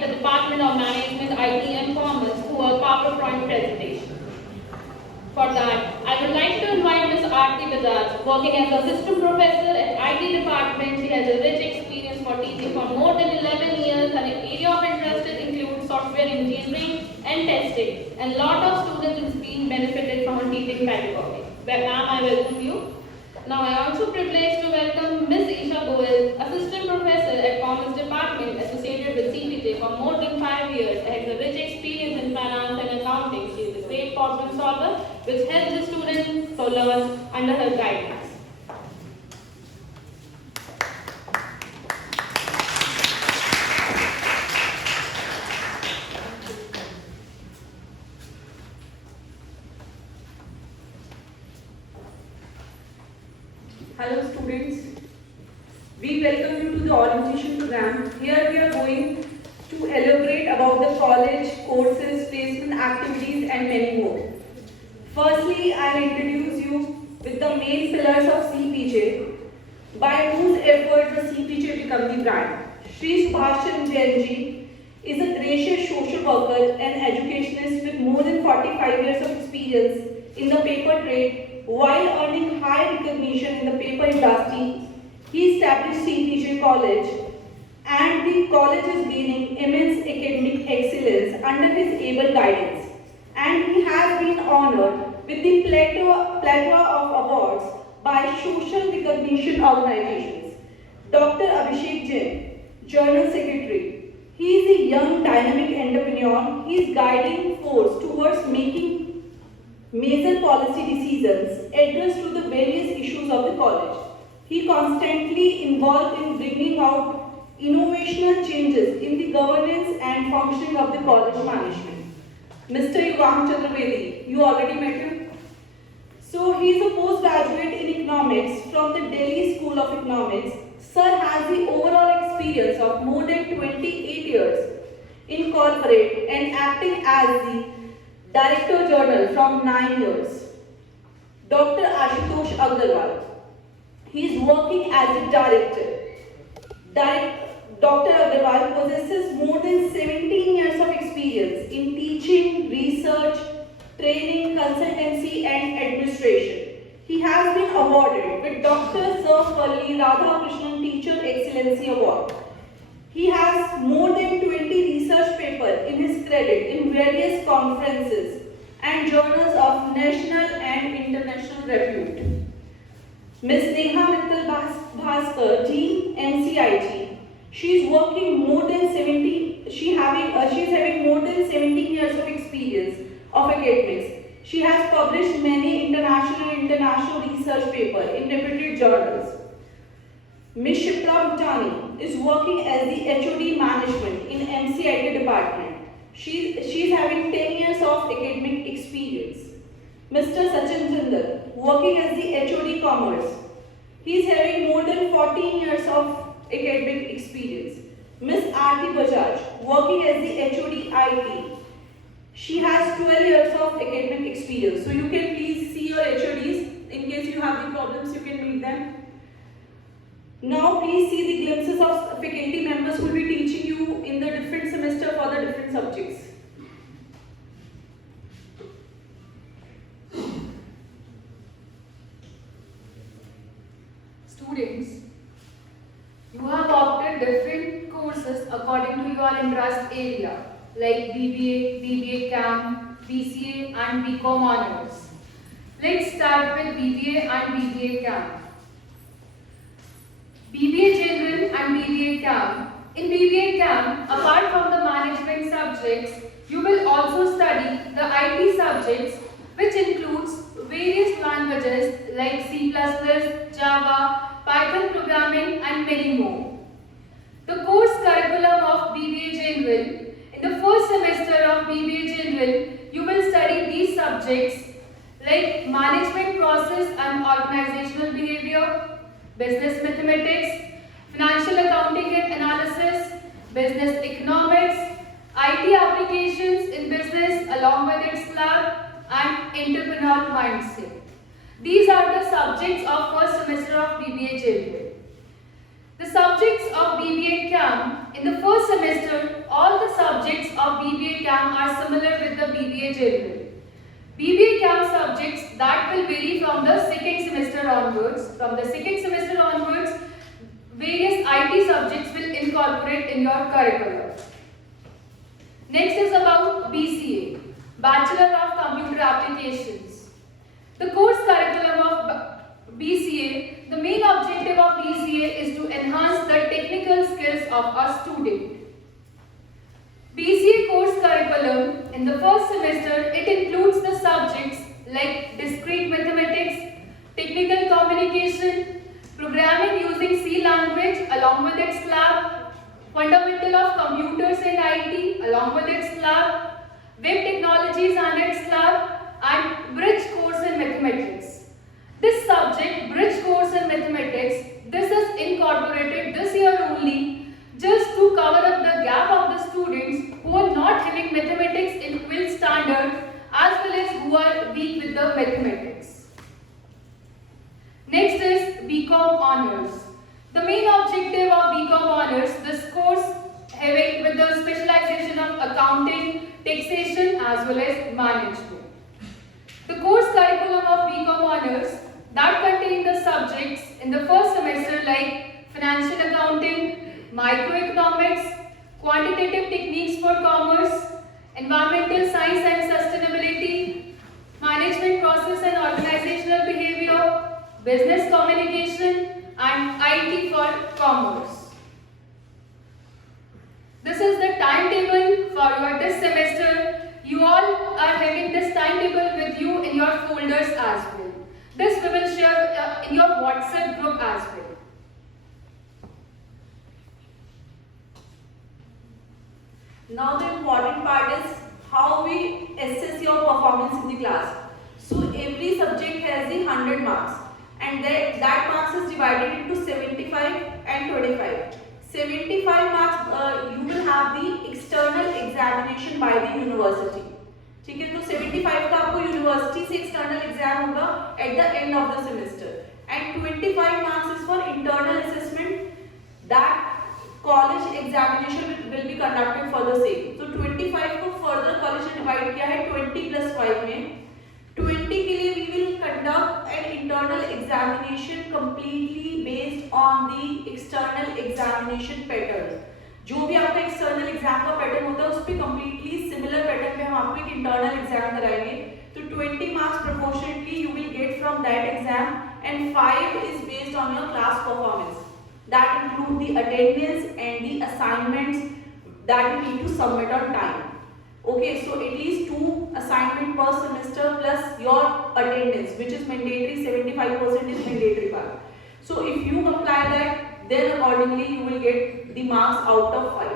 the Department of Management, IT and Commerce through a PowerPoint presentation. For that, I would like to invite Ms. Aarti Bajaj, working as a assistant professor at IT department. She has a rich experience for teaching for more than 11 years, and her area of interest includes software engineering and testing, and lot of students in Spain benefited from her teaching pedagogy. Well, ma'am, I welcome you. Now I am also privileged to welcome Ms. Isha Goel, Assistant Professor at Commerce Department, associated with CPJ for more than 5 years. Has a rich experience in finance and accounting. She is a great problem solver, which helps the students to learn under her guidance. Hello students, we welcome you to the orientation program. Here we are going to elaborate about the college, courses, placement activities and many more. Firstly, I'll introduce you with the main pillars of CPJ, by whose effort the CPJ become the brand. Shri Subhashan Jain ji is a gracious social worker and educationist with more than 45 years of experience in the paper trade. While earning high recognition in the paper industry, he established CPJ College, and the college is gaining immense academic excellence under his able guidance. And he has been honored with the plethora of awards by social recognition organizations. Dr. Abhishek Jain, Journal Secretary. He is a young dynamic entrepreneur. He is guiding force towards making major policy decisions addressed to the various issues of the college. He constantly involved in bringing out innovational changes in the governance and functioning of the college management. Mr. Yuvang Chaturvedi, you already met him. So he is a postgraduate in economics from the Delhi School of Economics. Sir has the overall experience of more than 28 years in corporate and acting as the Director Journal from 9 years. Dr. Ashutosh Agarwal. He is working as a director. Dr. Agarwal possesses more than 17 years of experience in teaching, research, training, consultancy and administration. He has been awarded with Dr. Sarvepalli Radhakrishnan Teacher Excellency Award. He has more than 20 research papers in his credit in various conferences and journals of national and international repute. Ms. Neha Mittal Bhaskar, Dean, MCIT. She is working more than 70. She is having more than 17 years of experience of academics. She has published many international research papers in reputed journals. Ms. Shipra Bhutani is working as the HOD management in MCIT department. She is having 10 years of academic experience. Mr. Sachin Jindal, working as the HOD commerce. He is having more than 14 years of academic experience. Ms. Aarti Bajaj, working as the HOD IT. She has 12 years of academic experience. So you can please see your HODs. In case you have the problems, you can meet them. Now please see the glimpses of faculty members who will be teaching you in the different semester for the different subjects. Students, you have opted different courses according to your interest area like BBA, BBA CAM, BCA and BCom honors. Let's start with BBA and BBA CAM. BBA General and BBA CAM. In BBA CAM, apart from the management subjects, you will also study the IT subjects, which includes various languages like C++, Java, Python programming and many more. The course curriculum of BBA General. In the first semester of BBA General, you will study these subjects like management process and organizational behavior, business mathematics, financial accounting and analysis, business economics, IT applications in business along with its lab, and entrepreneurial mindset. These are the subjects of first semester of BBA General. The subjects of BBA CAM, in the first semester, all the general. BBA CAM subjects that will vary from the second semester onwards. From the second semester onwards, various IT subjects will incorporate in your curriculum. Next is about BCA, Bachelor of Computer Applications. The course curriculum of BCA, the main objective of BCA is to enhance the technical skills of a student. BCA course curriculum in the first semester, it includes the subjects like discrete mathematics, technical communication, programming using C language along with its lab, fundamental of computers and IT along with its lab, web technologies and its lab, and bridge course in mathematics. This subject, bridge course in mathematics, this is incorporated this year only just to cover up the gap of the students who are not having mathematics in full standard as well as who are weak with the mathematics. Next is BCom Honors. The main objective of BCom Honors, this course having with the specialization of accounting, taxation as well as management. The course curriculum of BCom Honors that contain the subjects in the first semester like financial accounting, microeconomics, quantitative techniques for commerce, environmental science and sustainability, management process and organizational behavior, business communication, and IT for commerce. This is the timetable for your this semester. You all are having this timetable with you in your folders as well. This we will share in your WhatsApp group as well. Now the important part is how we assess your performance in the class. So every subject has the 100 marks and that marks is divided into 75 and 25. 75 marks you will have the external examination by the university. ठीक है, तो 75 का आपको university से external exam होगा at the end of the semester and 25 marks is for internal assessment that college examination will be conducted for the same. तो 25 को further college ने डिवाइड किया है 20+5 में. 20 के लिए we will conduct an internal examination completely based on the external examination pattern. जो भी आपका एक्सटर्नल एग्जाम का पैटर्न होता है उस पे कंप्लीटली सिमिलर पैटर्न पे हम आपको एक इंटरनल एग्जाम कराएंगे. तो 20 marks proportionally you will get from that exam and 5 is based on your class performance. That include the attendance and the assignments that you need to submit on time. Okay, so at least 2 assignment per semester plus your attendance, which is mandatory. 75% is mandatory part. So if you comply that, then accordingly you will get the marks out of 5.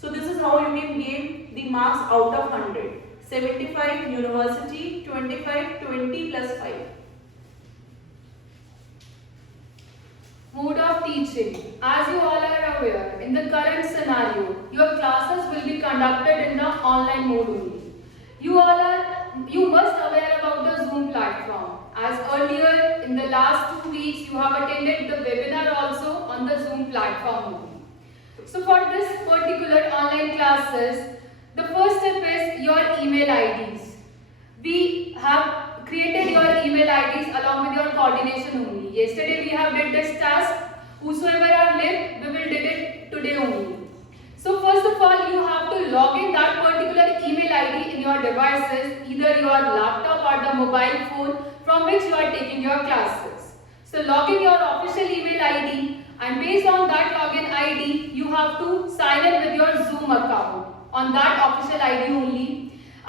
So this is how you can gain the marks out of 100. 75 university, 25, 20 plus 5. Mode of teaching. As you all are aware, in the current scenario, your classes will be conducted in the online mode only. You must aware about the Zoom platform. As earlier in the last 2 weeks, you have attended the webinar also on the Zoom platform only. So for this particular online classes, the first step is your email IDs. We have created your email IDs along with your coordination only. Yesterday we have did this task. Whosoever are left, we will did it today only. So first of all, you have to log in that particular email ID in your devices, either your laptop or the mobile phone from which you are taking your classes. So log in your official email ID and based on that login ID, you have to sign in with your Zoom account on that official ID only.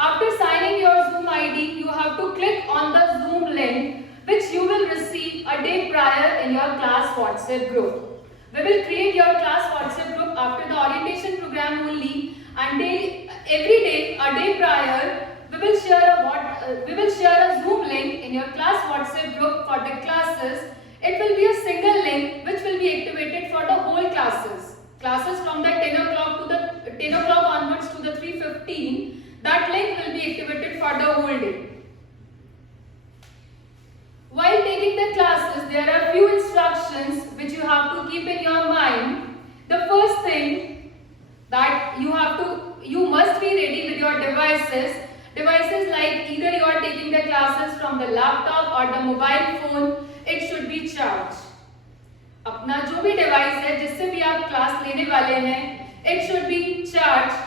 After signing your Zoom ID, you have to click on the Zoom link which you will receive a day prior in your class WhatsApp group. We will create your class WhatsApp group after the orientation program only, and every day, a day prior, we will share a Zoom link in your class WhatsApp group for the classes. It will be a single link which will be activated for the whole classes. Classes from the 10 o'clock onwards to the 3:15. That link will be activated for the whole day. While taking the classes, there are few instructions which you have to keep in your mind. The first thing that you must be ready with your devices Devices like either you are taking the classes from the laptop or the mobile phone, it should be charged. अपना जो भी device है जिससे भी आप class लेने वाले हैं, it should be charged.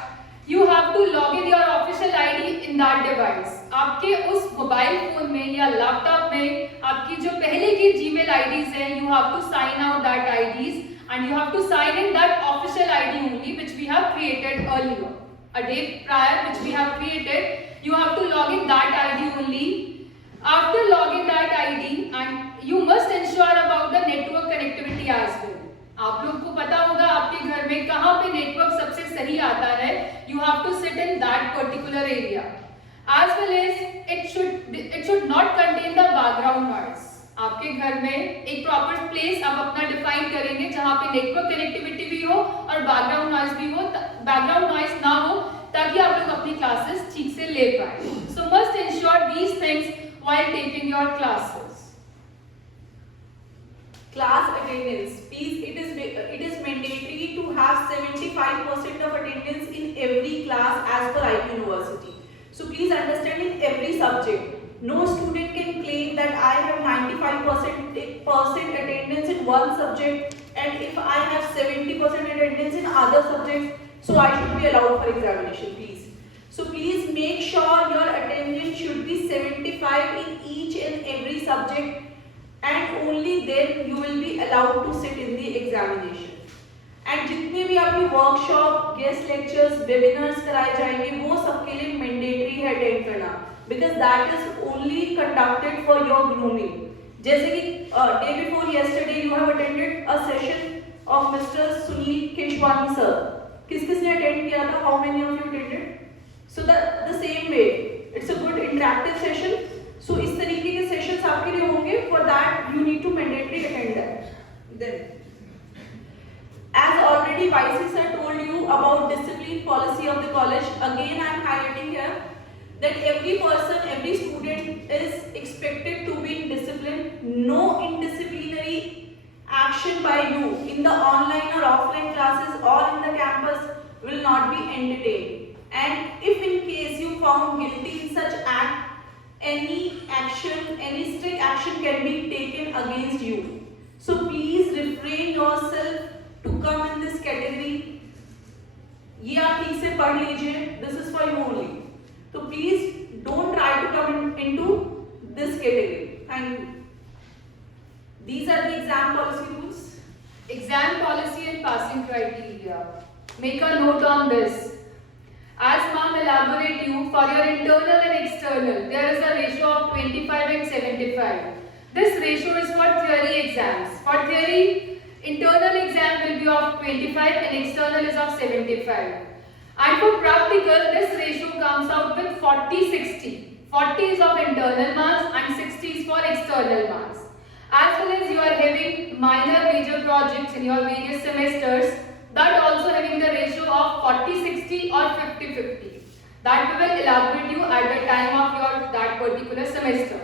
You have to log in your official ID in that device. आपके उस मोबाइल फोन में या लैपटॉप में आपकी जो पहले की Gmail IDs हैं, you have to sign out that IDs and you have to sign in that official ID only which we have created earlier. A day prior which we have created, you have to log in that ID only. After logging that ID, and you must ensure about the network connectivity as well. आप लोग को पता होगा आपके घर में कहाँ पे नेटवर्क सबसे सही आता है. You have to sit in that particular area. As well as it should not contain the background noise. आपके घर में एक प्रॉपर प्लेस आप अपना डिफाइन करेंगे जहाँ पे नेटवर्क कनेक्टिविटी भी हो और बैकग्राउंड नॉइज भी हो, बैकग्राउंड नॉइज ना हो, ताकि आप लोग अपनी क्लासेस ठीक से ले पाए. So must ensure these things while taking your classes. Class attendance. Please, it is mandatory to have 75% of attendance in every class as per IT University. So please understand, in every subject, no student can claim that I have 95% attendance in one subject, and if I have 70% attendance in other subjects, so I should be allowed for examination, please. So please make sure your attendance should be 75 in each and every subject, and only then you will be allowed to sit in the examination. And जितने भी आपकी workshop, guest lectures, webinars कराए जाएंगे, वो सबके लिए mandatory है attend करना, because that is only conducted for your grooming. जैसे कि day before yesterday you have attended a session of mister Sunil Keshwani sir. किसने अटेंड किया था? How many of you attended? So the same way it's a good interactive session. So इस तरीके के sessions आपके लिए होंगे. For that you need to mandatory attend that. Then as already Vice sir told you about discipline policy of the college, again I am highlighting here that every person, every student is expected to be in discipline. No indisciplinary action by you in the online or offline classes or in the campus will not be entertained. And if in case you found guilty in such act, any strict action can be taken against you. So please refrain yourself to come in this category. ये आप ठीक से पढ़ लीजिए. This is for you only. So please don't try to come into this category. Thank you. These are the exam policy rules. Exam policy and passing criteria. Make a note on this. As ma'am elaborate you, for your internal and external, there is a ratio of 25 and 75. This ratio is for theory exams. For theory, internal exam will be of 25 and external is of 75. And for practical, this ratio comes out with 40-60. 40 is of internal marks and 60 is for external marks. As well as you are having minor major projects in your various semesters, that also having the ratio of 40-60 or 50-50. That we will elaborate you at the time of your that particular semester.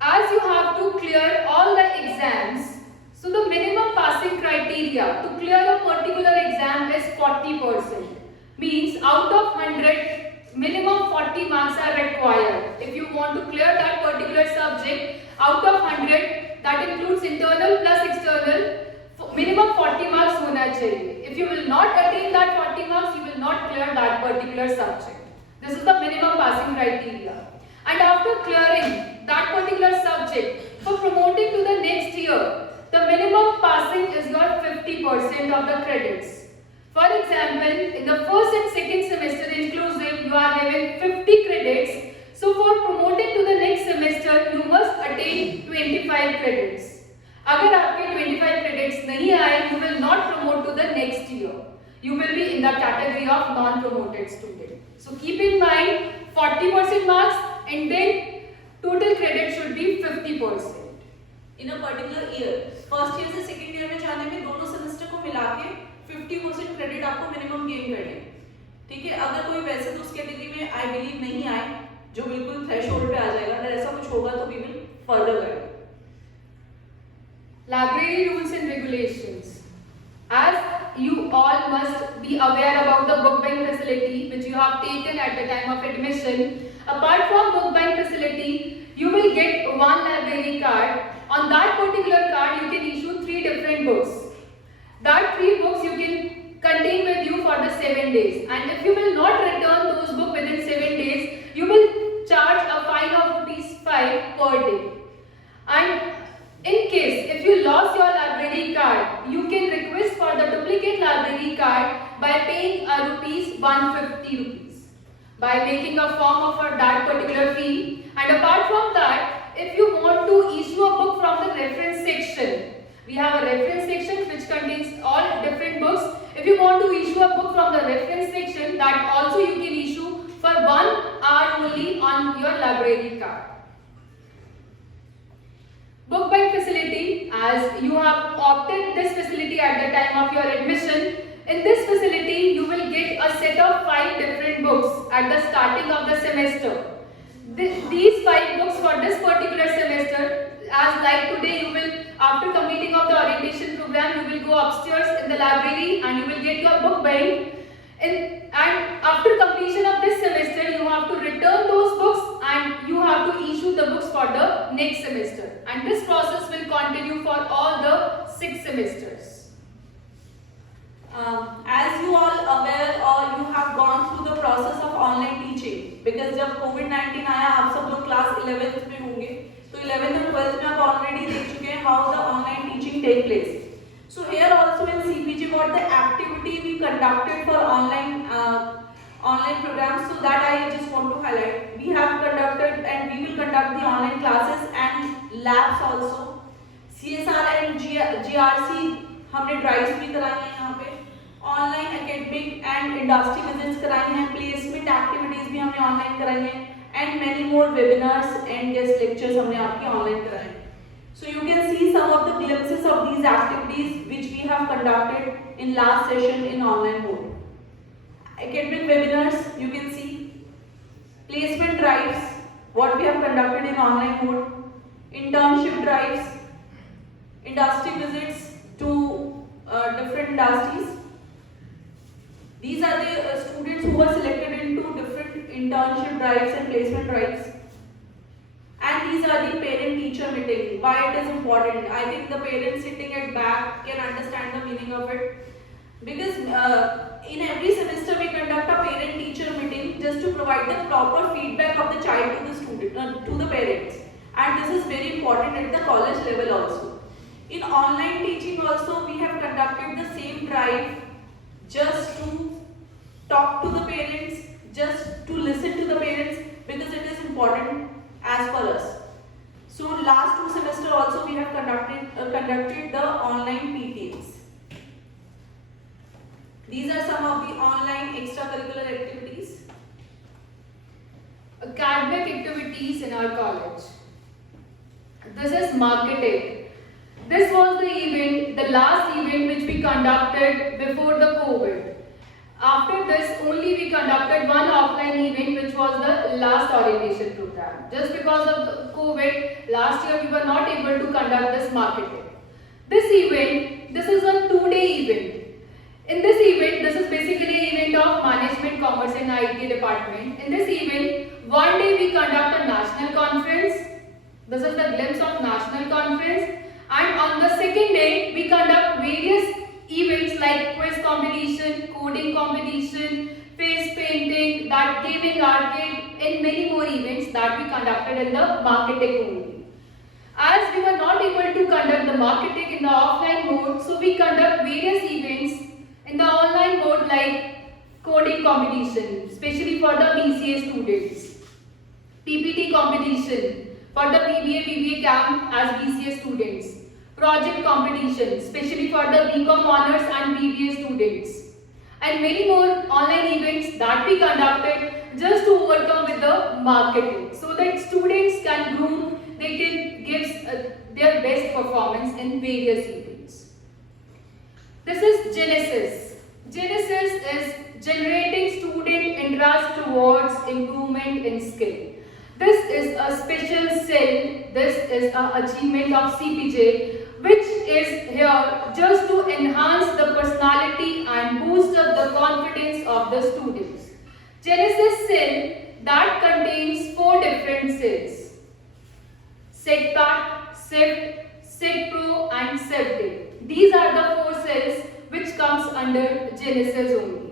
As you have to clear all the exams, so the minimum passing criteria to clear a particular exam is 40%. Means out of 100, minimum 40 marks are required. If you want to clear that particular subject, out of 100, that includes internal plus external, minimum 40 marks होना चाहिए. If you will not attain that 40 marks, you will not clear that particular subject. This is the minimum passing criteria. And after clearing that particular subject, for promoting to the next year, the minimum passing is your 50% of the credits. For example, in the first and second semester inclusive, you are having 50 credits. So for promoting to the next semester, you must attain 25 credits. अगर आपके 25 credits नहीं आए, you will not promote to the next year. You will be in the category of non-promoted student. So keep in mind 40% marks and then total credit should be 50%. In a particular year, first year से second year में जाने में दोनों semester को मिला के 50% credit आपको minimum gain करने. ठीक है. अगर कोई वैसे तो उस कैटेगरी में आई बिलीव नहीं आए, जो बिल्कुल थ्रेशोल्ड पे आ जाएगा, अगर ऐसा कुछ होगा तो we will further guide. Library rules and regulations. As you all must be aware about the book bank facility facility which you have taken at the time of admission, apart from book buying facility, you will get one library card. On that particular card, you can issue 3 different books. That 3 books you can contain with you for the 7 days. And if you will not return those books within 7 days, you will charge a fine of ₹5 per day. And in case if you lost your library card, you can request for the duplicate library card by paying ₹150 by making a form of that particular fee. And apart from that, if you want to issue a book from the reference section, we have a reference section which contains all different books. If you want to issue a book from the reference section, that also you can issue for 1 hour only on your library card. Book buying facility, as you have opted this facility at the time of your admission, in this facility you will get a set of 5 different books at the starting of the semester. These 5 books for this particular semester, as like today you will, after completing of the orientation program, you will go upstairs in the library and you will get your book buying. And after completion of this semester, you have to return those books and you have to issue the books for the next semester. And this process will continue for all the 6 semesters. As you all aware or you have gone through the process of online teaching, because जब COVID-19 आया आप सब लोग class 11th में होंगे, तो 11th और 12th में आप already देख चुके हैं how the online teaching take place. So here also in CPG what the activity we conducted for online programs, so that I just want to highlight. We have conducted and we will conduct the online classes and labs also. CSR and GRC हमने drives भी कराई हैं यहाँ पे. Online academic and industry visits कराई हैं, placement activities भी हमने ऑनलाइन कराई हैं, and many more webinars and guest lectures हमने आपके ऑनलाइन कराए हैं. So you can see some of the glimpses of these activities which we have conducted in last session in online mode. Academic webinars you can see, placement drives what we have conducted in online mode, internship drives, industry visits to different industries. These are the students who were selected into different internship drives and placement drives. And these are the parent-teacher meeting. Why it is important? I think the parents sitting at back can understand the meaning of it. Because in every semester we conduct a parent-teacher meeting just to provide the proper feedback of the child to the student, to the parents. And this is very important at the college level also. In online teaching also we have conducted the same drive just to talk to the parents, just to listen to the parents, because it is important as per us. So last 2 semesters also we have conducted the online PTAs. These are some of the online extracurricular activities. Academic activities in our college. This is marketing. This was the event, the last event which we conducted before the COVID. After this, only we conducted one offline event which was the last orientation program. Just because of the COVID, last year we were not able to conduct this marketing. This event, this is a 2-day event. In this event, this is basically an event of Management, Commerce and IT department. In this event, one day we conduct a national conference. This is the glimpse of national conference. And on the second day, we conduct various events like quiz competition, coding competition, face painting, that gaming arcade, and many more events that we conducted in the marketing only. As we were not able to conduct the marketing in the offline mode, so we conduct various events in the online mode like coding competition, especially for the BCA students, PPT competition for the BBA camp as BCA students, project competition, especially for the BCom honors and BBA students, and many more online events that we conducted just to overcome with the marketing, so that students can groom, they can give their best performance in various events. This is Genesis. Genesis is generating student interest towards improvement in skill. This is a special cell, this is an achievement of CPJ, which is here just to enhance the personality and boost up the confidence of the students. Genesis cell that contains 4 different cells: SEGPAT, SIFT, SEGPRO and SEGDIC. These are the 4 cells which comes under Genesis only.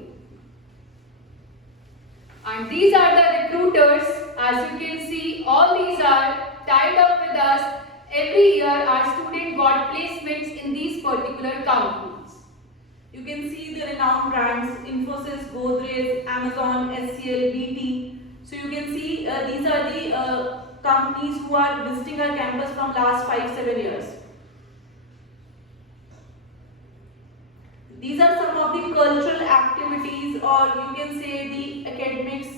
And these are the recruiters. As you can see, all these are tied up with us. Every year our student got placements in these particular companies. You can see the renowned brands: Infosys, Godrej, Amazon, SCL, BT. So you can see these are the companies who are visiting our campus from last 5-7 years. These are some of the cultural activities, or you can say the academics,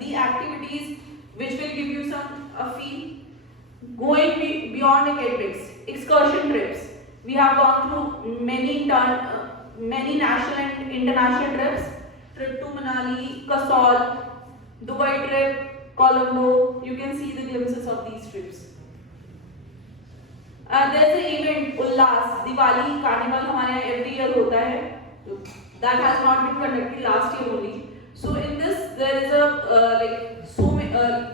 the activities which will give you some feel. Going beyond academics, excursion trips. We have gone through many national and international trips. Trip to Manali, Kasol, Dubai trip, Colombo. You can see the glimpses of these trips. There's an event, Ullas, Diwali, Carnival हमारे यहाँ every year होता है. That has not been conducted last year only. So in this there is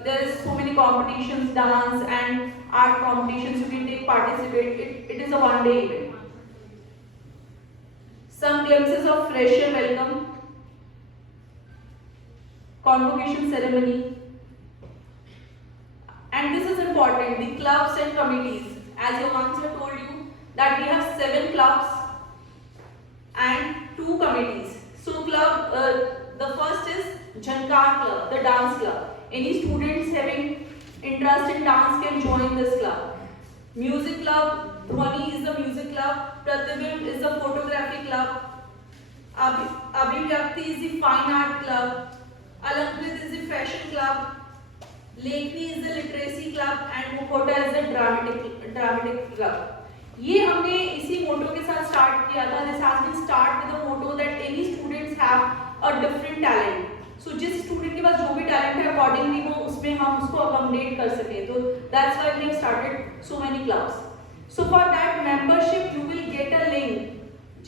there is so many competitions, dance and art competitions. You can participate. It is a one-day event. Some glimpses of fresher welcome, convocation ceremony, and this is important. The clubs and committees. As your counselor told you that we have 7 clubs and 2 committees. So club, the first is Jhankar Club, the dance club. Any students having interest in dance can join this club. Music club, Dhwani is the music club, Pratibimb is the photography club, Abhivyakti is the fine art club, Alankrit is the fashion club, Lekhni is the literacy club and Mukhota is the dramatic club. ये हमने इसी मोटो के साथ start किया था. This has been start with a motto that any students have a different talent. So जिस student के पास जो भी टैलेंट है अकॉर्डिंगली वो उसमें हम उसको अकोमोडेट कर सकें. तो that's why we have started so many clubs. So for that membership you will get a link.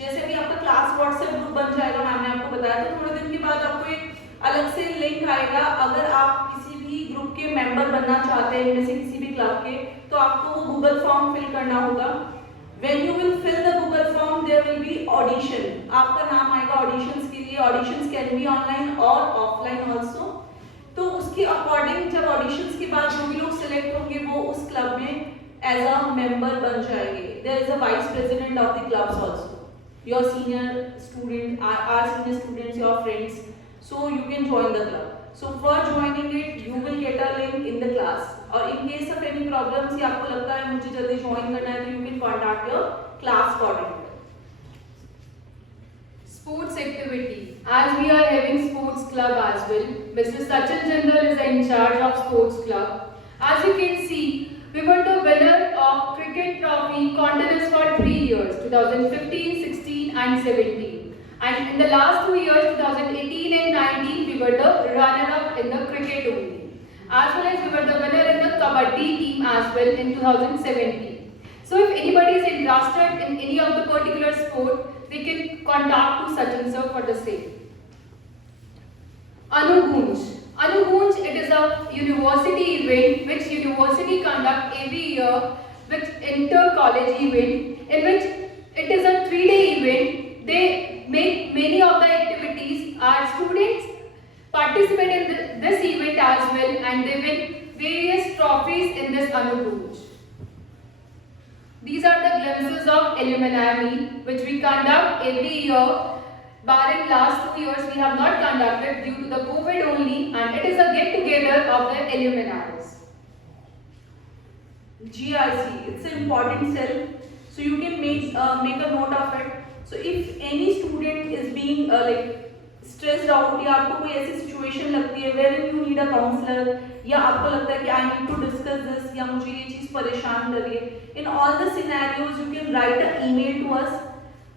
जैसे भी आपका क्लास व्हाट्सएप ग्रुप बन जाएगा, मैम ने आपको बताया, तो थोड़े दिन के बाद आपको एक अलग से लिंक आएगा. अगर आप किसी भी ग्रुप के मेंबर बनना चाहते हैं इनमें से किसी भी क्लब के, तो आपको वो गूगल फॉर्म फिल करना होगा. When you will fill the Google form, there will be audition. आपका नाम आएगा ऑडिशंस के लिए. Auditions can be online और offline also. तो उसके अकॉर्डिंग जब ऑडिशंस के बाद जो भी लोग सिलेक्ट होंगे वो उस क्लब में एज अ मेंबर बन जाएंगे. There is a vice president of the clubs also. Your senior student, our senior students, your friends. So you can join the club. So for joining it, you will get a link in the class. और in case of any problems या आपको लगता है मुझे जल्दी join करना है तो you can contact your class coordinator. Sports activity. As we are having sports club as well, Mr. Sachin Jindal is in charge of sports club. As you can see, we were the winner of cricket trophy continuous for 3 years, 2015, 16 and 17. And in the last 2 years, 2018 and 19, we were the runner-up in the cricket only. As well as we were the winner in the Kabaddi team as well in 2017. So if anybody is interested in any of the particular sport, they can contact to Sachin sir for the same. Anugunj. Anugunj, it is a university event which university conduct every year with inter-college event in which it is a 3-day event. They make many of the activities. Our students participate in this event as well and they win various trophies in this Anugunj. These are the glimpses of alumni meet which we conduct every year. Barring last 2 years we have not conducted due to the COVID only, and it is a get together of the alumni. GRC, it's an important cell, so you can make a note of it. So if any student is being stressed out या आपको कोई ऐसी situation लगती है wherein you need a counselor या आपको लगता है कि I need to discuss this या मुझे ये चीज़ परेशान कर रही है, in all the scenarios you can write an email to us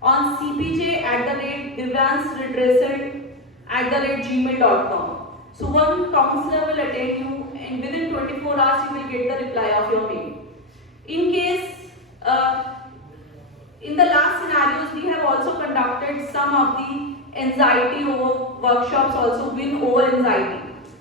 on cpj@divyansredressal@gmail.com. So one counselor will attend you and within 24 hours you will get the reply of your mail. In case In the last scenarios, we have also conducted some of the anxiety over workshops, also win over anxiety.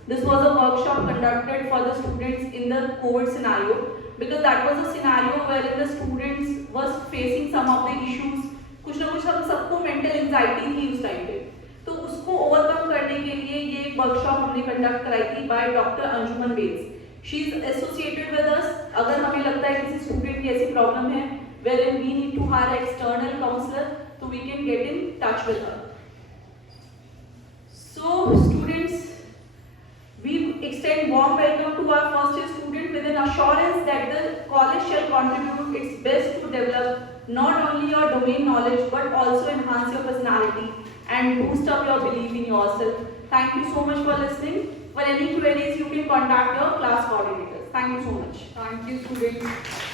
This was a workshop conducted for the students in the COVID scenario, because that was a scenario wherein the students was facing some of the issues. कुछ ना कुछ हम सबको mental anxiety थी उस time पे, तो उसको ओवरकम करने के लिए ये एक वर्कशॉप हमने कंडक्ट कराई थी by doctor Anjuman Bells. She is associated with us. अगर हमें लगता है किसी स्टूडेंट की ऐसी प्रॉब्लम है wherein we need to hire external counselor, so we can get in touch with her. So students, we extend warm welcome to our first year student with an assurance that the college shall contribute its best to develop not only your domain knowledge but also enhance your personality and boost up your belief in yourself. Thank you so much for listening. For any queries, you can contact your class coordinators. Thank you so much. Thank you, students.